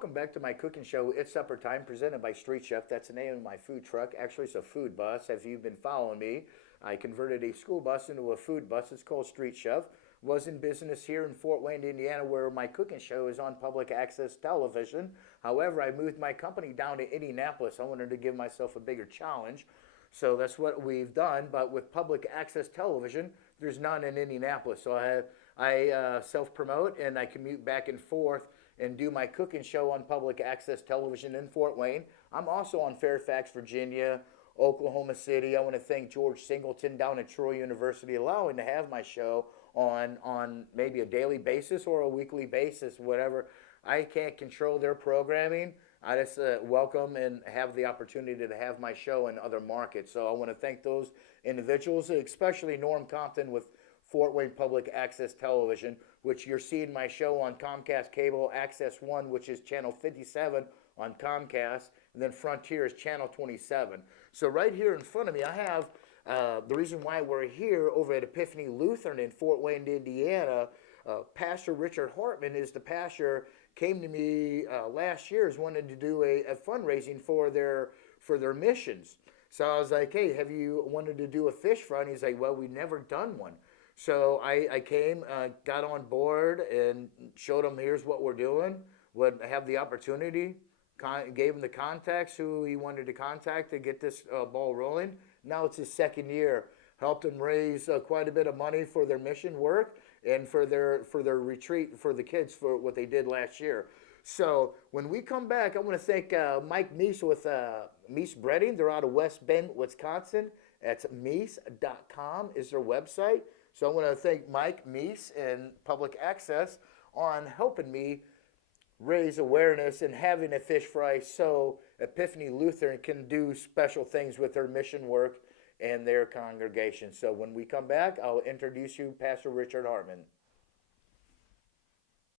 welcome back to my cooking show. It's Supper Time, presented by Street Chef. That's the name of my food truck. Actually, it's a food bus. If you've been following me, I converted a school bus into a food bus. It's called Street Chef. Was in business here in Fort Wayne, Indiana, where my cooking show is on public access television. However, I moved my company down to Indianapolis. I wanted to give myself a bigger challenge. So that's what we've done. But with public access television, there's none in Indianapolis. So I self-promote and I commute back and forth and do my cooking show on public access television in Fort Wayne. I'm also on Fairfax, Virginia, Oklahoma City. I want to thank George Singleton down at Troy University allowing to have my show on maybe a daily basis or a weekly basis, whatever. I can't control their programming. I just welcome and have the opportunity to have my show in other markets. So I want to thank those individuals, especially Norm Compton with Fort Wayne Public Access Television, which you're seeing my show on Comcast Cable Access 1, which is channel 57 on Comcast, and then Frontier is channel 27. So right here in front of me, I have the reason why we're here over at Epiphany Lutheran in Fort Wayne, Indiana. Pastor Richard Hartman is the pastor, came to me last year, wanted to do a fundraising for their missions. So I was like, hey, have you wanted to do a fish fry? And he's like, well, we've never done one. So I came, got on board and showed him here's what we're doing, would have the opportunity, gave him the contacts who he wanted to contact to get this ball rolling. Now it's his second year. Helped him raise quite a bit of money for their mission work and for their retreat for the kids for what they did last year. So when we come back, I want to thank Mike Meese with Meese Breading. They're out of West Bend, Wisconsin. That's Meese.com is their website. So I want to thank Mike Meese and Public Access on helping me raise awareness and having a fish fry so Epiphany Lutheran can do special things with their mission work and their congregation. So when we come back, I'll introduce you Pastor Richard Hartman.